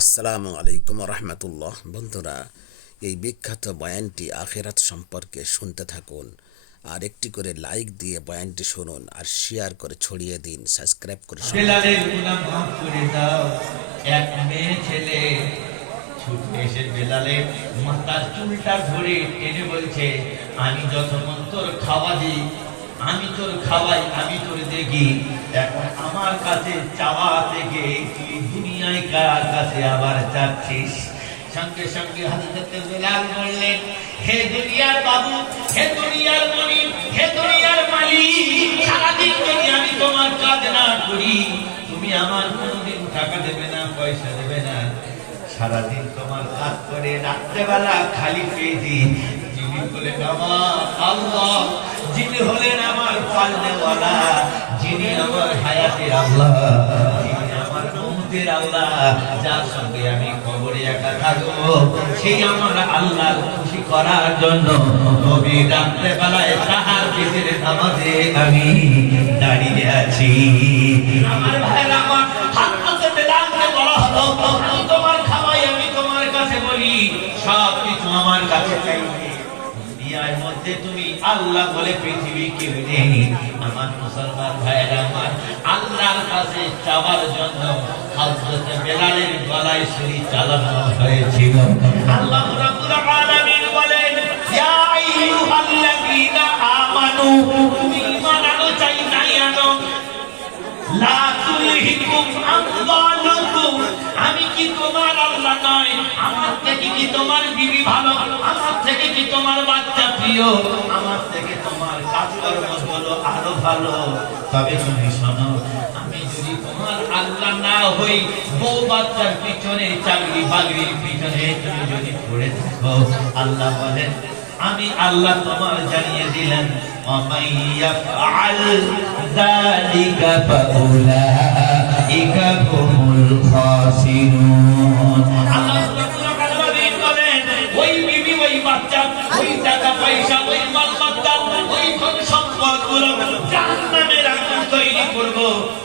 আসসালামু আলাইকুম রহমতুল্লাহ। বন্ধুরা, এই বিখ্যাত বয়ানটি আখিরাত সম্পর্কে শুনতে থাকুন। আর একটি করে লাইক দিয়ে বয়ানটি শুনুন আর শেয়ার করে ছড়িয়ে দিন, সাবস্ক্রাইব করে শুনুন। বেলালের গুনাহ মাফ করে দাও। এক মেয়ে ছেলে ছুটে এসে বেলালের মাথার চুলটা ধরে টেনে বলছে, আমি যতক্ষণ তোর খাওয়া দিই, আমি তোর খাওয়াই, আমি তোর দেখি, এখন আমার কাছে চাওয়া থেকে তুই দুনিয়ায় কার কাছে আবার চাচ্ছিস? সঙ্গে সঙ্গে হযরত বেলাল বললেন, হে দুনিয়ার বাবু, হে দুনিয়ার মনিব, হে দুনিয়ার মালিক, সারাদিন যদি আমি তোমার কাজ না করি, তুমি আমার কোনোদিন টাকা দেবে না, পয়সা দেবে না। সারাদিন তোমার কাজ করে রাত্রেবেলা খালি পেয়েছি, যিনি বলেন আমার আল্লাহ, যিনি হলেন আমার পালনেওয়ালা, যিনি আমার হায়াতের আল্লাহ, যিনি আমার মৌতের আল্লাহ, যার সঙ্গে আমি কবরে একা থাকবো, সেই আমার আল্লাহর খুশি করার জন্য নবী রাত্রেবেলায় তাহাজ্জুদের নামাজে আমি দাঁড়িয়ে আছি। আমার ভাইরা, আমার হাত হাতে বেলালকে বলা হলো, আমি তোমার খাওয়াই, আমি তোমার কাছে বলি, সব কিছু আমার কাছে চাইবে। দুনিয়ার মধ্যে তুমি আল্লাহ বলে পৃথিবী কেউ নেই। আমার মুসলমান ভাইরা, আমার আল্লাহর কাছে চাওয়ার জন্য হযরত বেলালের গলায় ছুরি চালানো হয়েছিল। আল্লাহ রাব্বুল আলামিন বলেন, ইয়া আইয়ুহাল্লাযীনা আমানু, তুমি ঈমান আনো চাই নাই আনো, লা তুলহিকুম আমওয়ালুকুম, আমি কি তোমার আল্লাহ নয়? আমার থেকে কি তোমার বিবি ভালো? আমার থেকে কি তোমার বাচ্চা প্রিয়? আমার থেকে তোমার কাজকর্মগুলো আরো ভালো? তবে তুমি শোনো, আমি যদি তোমার আল্লাহ না হই, বউ বাচ্চার পিছনে, চাকরি বাকরির পিছনে তুমি যদি পড়ে থাকো, আল্লাহ বলেন, আমি আল্লাহ তোমার জানিয়ে দিলেন, وَمَن يَفْعَلْ ذَلِكَ فَأُولَٰئِكَ هُمُ الْخَاسِرُونَ। আল্লাহ রাব্বুল আলামিন বলেন, ওই বিবি, ওই বাচ্চা, ওই টাকা পয়সা, ওই মালমাত্তা, ওই ধন সম্পদগুলো জাহান্নামের আগুন তৈরি করব,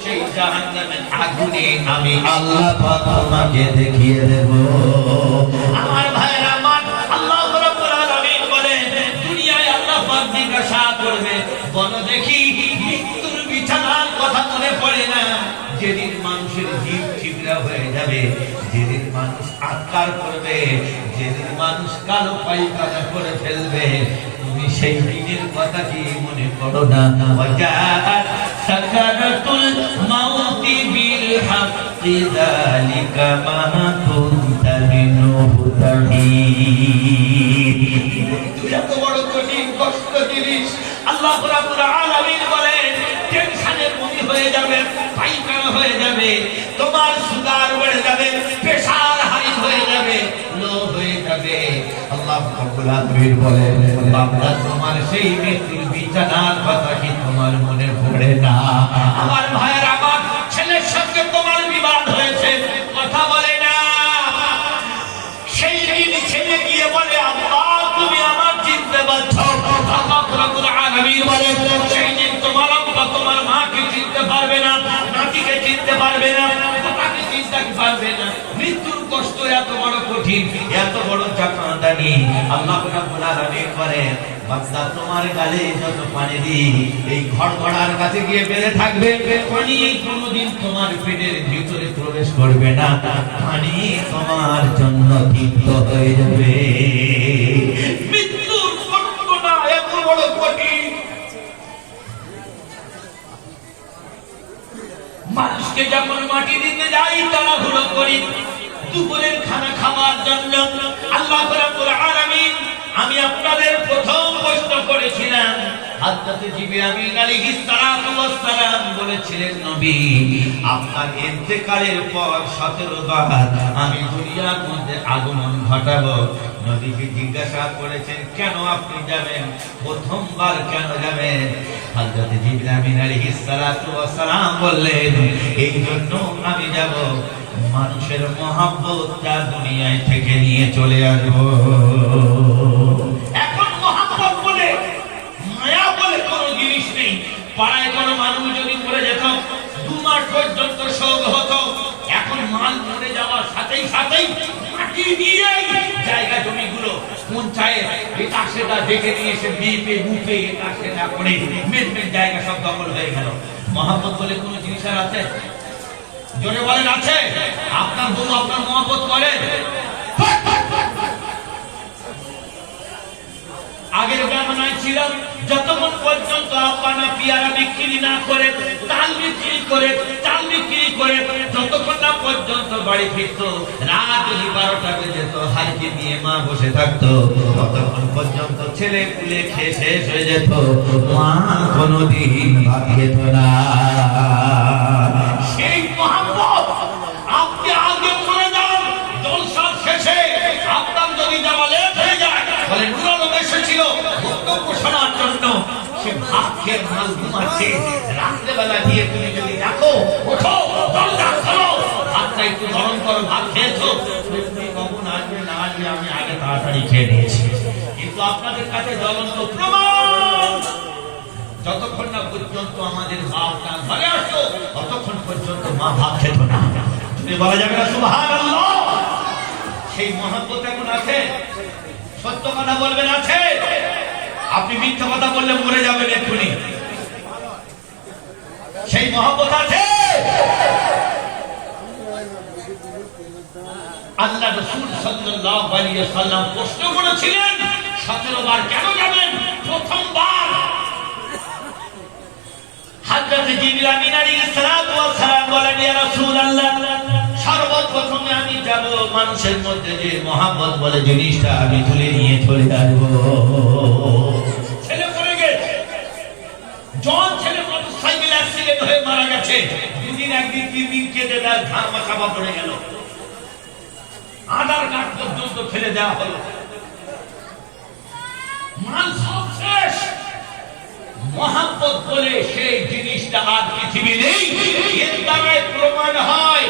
সেই জাহান্নামের আগুনে আমি আল্লাহ পাক তোমাকে দেখিয়ে দেব। আমার ভাইরা, আমার আল্লাহ রাব্বুল আলামিন বলেন, দুনিয়ায় আল্লাহ পাক জিজ্ঞাসা করবে, বলো দেখি মৃত্যুর বিছানার কথা মনে পড়ে না? যেদিন মানুষের জীব ঠিকরা হয়ে যাবে, যেদিন মানুষ আত্মার করবে, যেদিন মানুষ কালো পায়খানা করে ফেলবে, তুমি সেই দিনের কথা কি মনে করো না? ওয়াজাআত সাকারাতুল মাউতি বিল হাক্কি যালিকা মা কুনতা মিনহু তাহিদ। এত বড় কঠিন কষ্ট জিনিস আল্লাহ রাব্বুল আলামিন বলেন, টেনশনের মুনি হয়ে যাবে, পায়খানা হয়ে যাবে, তোমার সুগার বেড়ে যাবে, প্রেসার হাই হয়ে যাবে, লো হয়ে যাবে। আল্লাহ রাব্বুল আলামিন বলেন, বান্দা, তোমার সেই মৃত্যুর বিছানার কথা কি তোমার মনে পড়ে না? আমার ভাইয়ের, আমার ছেলের সঙ্গে তোমার বিবাদ হয়েছে, কথা বলে না। সেই দিন ছেলে গিয়ে বলে, আব্বা তুমি আমার চিনতে পারছো? আল্লাহ রাব্বুল আলামিন বলেন, সেই দিন তোমার আব্বা তোমার মাকে চিনতে পারবে না, নাতিকে চিনতে পারবে না, বাবাকে চিনতে পারবে না। মৃত্যুর কষ্ট এত বড় কঠিন, এত বড় চাপাদানি। আল্লাহ রাব্বুল আলামিন বলেন, বান্দা, তোমার গালে যত পানি দিই, এই ঘড়ঘড়ার কাছে গিয়ে বেড়ে থাকবে, পানি কোনোদিন তোমার পেটের ভিতরে প্রবেশ করবে না, পানি তোমার জন্য তৃপ্ত হয়ে যাবে। মৃত্যুর কষ্টটা এত বড় কঠিন। মানুষকে যখন মাটি দিতে যাই, তাড়াহুড়ো করি দুপুরের খানা খাওয়ার জন্য। আল্লাহ রাব্বুল আলামিন, আমি আপনাদের প্রথম প্রশ্ন করেছিলাম, হযরত জিবরিল আমিন আলাইহিস সালাতু ওয়াস সালাম বলেছিলেন, নবী, আপনার ইন্তেকালের পর 17 বার আমি দুনিয়ার মধ্যে আগমন ঘটাবো। নবীকে জিজ্ঞাসা করেছেন, কেন আপনি যাবেন? প্রথমবার কেন যাবেন? হযরত জিবরিল আমিন আলাইহিস সালাতু ওয়াস সালাম বললেন, এই জন্য আমি যাব, মানুষের মহব্বতটা দুনিয়ায় থেকে নিয়ে চলে আসবো। এখন মহব্বত বলে, মায়া বলে কোনো জিনিস নেই। পাড়ায় কোনো মানুষ যদি মরে যেত, 2 মাস পর্যন্ত শোক হতো। এখন মাল মরে যাওয়ার সাথেই সাথে ফাঁকি দিয়ে জায়গা জমিগুলো পঞ্চায়েত এটা সেটা দেখে নিয়ে এসে বিপে বুপে এটা সেটা করে মেন মেন জায়গা সব দখল হয়ে গেল। মহব্বত বলে কোনো জিনিস আর আছে? জোরে বলেন আছে? আপনার বউ আপনার মহব্বত করে? আগের জামানায় ছিল যতক্ষণ পর্যন্ত আপানা পিয়ারা বিক্রি না করে চাল বিক্রি করে যতক্ষণ না পর্যন্ত বাড়ি ফিরত, রাত যদি 12টা বেজে যেত, হারিয়ে নিয়ে মা বসে থাকতো, ততক্ষণ পর্যন্ত ছেলে পুলে খেয়ে শেষ হয়ে যেত, মা কোনোদিন ভাত খেত না। সেই মহব্বত আপনি আগে চলে যান, জলসা শেষে আপনার যদি যাওয়া লেট হয়ে যায়, বলে নুরুল এসেছিল বক্তব্য শোনার জন্য, সে ভাত খেয়ে মাল ঘুমাচ্ছে, রাত্রেবেলা গিয়ে তুমি যদি দেখো, ওঠো দরজা খোলো, ভাতটা একটু গরম করো, ভাত খেয়েছো, তুমি কখন আসবে না আসবে আমি আগে তাড়াতাড়ি খেয়ে নিয়েছি। কিন্তু আপনাদের কাছে জ্বলন্ত প্রমাণ, যতক্ষণ না পর্যন্ত আমাদের বাপটা ঘরে আসতো ততক্ষণ পর্যন্ত মা ভাত খেত না। তুমি বলা যাবে না সুবহানাল্লাহ? সেই মহব্বত এখন আছে? সত্য কথা বলবেন আছে? আপনি মিথ্যা কথা বললে মরে যাবেন এক্ষুনি। সেই মহব্বত আছে? আল্লাহ রাসূল সাল্লাল্লাহু আলাইহি ওয়াসাল্লাম প্রশ্ন করেছিলেন 17 বার কেন যাবেন? প্রথমবার হযরত জিবরিল আমিন আলাইহিস সালাতু ওয়াস সালাম বলেন, ইয়া রাসূলুল্লাহ, সর্বপ্রথমে আমি যাব মানুষের মধ্যে যে মহব্বত বলে জিনিসটা আমি তুলে নিয়ে চলে আসবো। ছেলে পড়ে গেছে, জন ছেলে মোটরসাইকেল অ্যাক্সিডেন্ট হয়ে মারা গেছে, দুদিন একদিন 3 দিন কেটে তার ঘাড় চাপা পড়ে গেল, আধার কার্ড পর্যন্ত ফেলে দেওয়া হলো, মাল সব শেষ। মহব্বত বলে সেই জিনিসটা আর পৃথিবী নেই। এর দ্বারাই প্রমাণ হয়,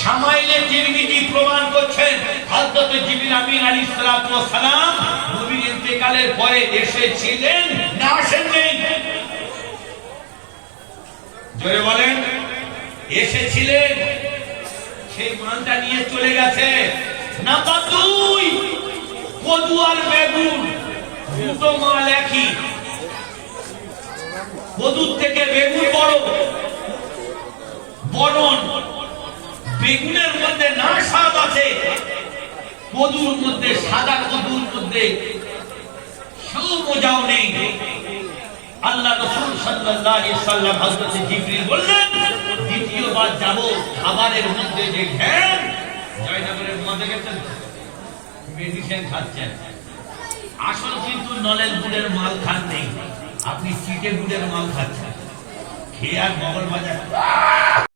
শামাইলে তিরমিজি প্রমাণ করছেন হযরত জিবরিল আমিন আলাইহিস সালাতু ওয়াস সালাম নবীর ইন্তেকালের পরে এসেছিলেন না আসেননি? জোরে বলেন, এসেছিলেন। সেই মালটা নিয়ে চলে গেছে। নাম্বার 2, কদু আর বেগুন দুটো মাল একই, কদুর থেকে বেগুন বড়, বরণ বেগুনের মধ্যে না স্বাদ আছে, কদুর মধ্যে, সাদা কদুর মধ্যে সেও মজাও নেই। আল্লাহ রাসূল সাল্লাল্লাহু আলাইহি ওয়াসাল্লাম হযরত জিবরিল বললেন, দ্বিতীয়বার যাব, খাবারের মধ্যে যে ঘ্যান, জয়নগরের মধ্যে গেছেন মেডিসিন খাচ্ছেন, আসল কিন্তু নলেন গুড়ের মাল খান নেই, আপনি চিটে গুড়ের মাল খাচ্ছেন, খেয়ে আর মগল বাজার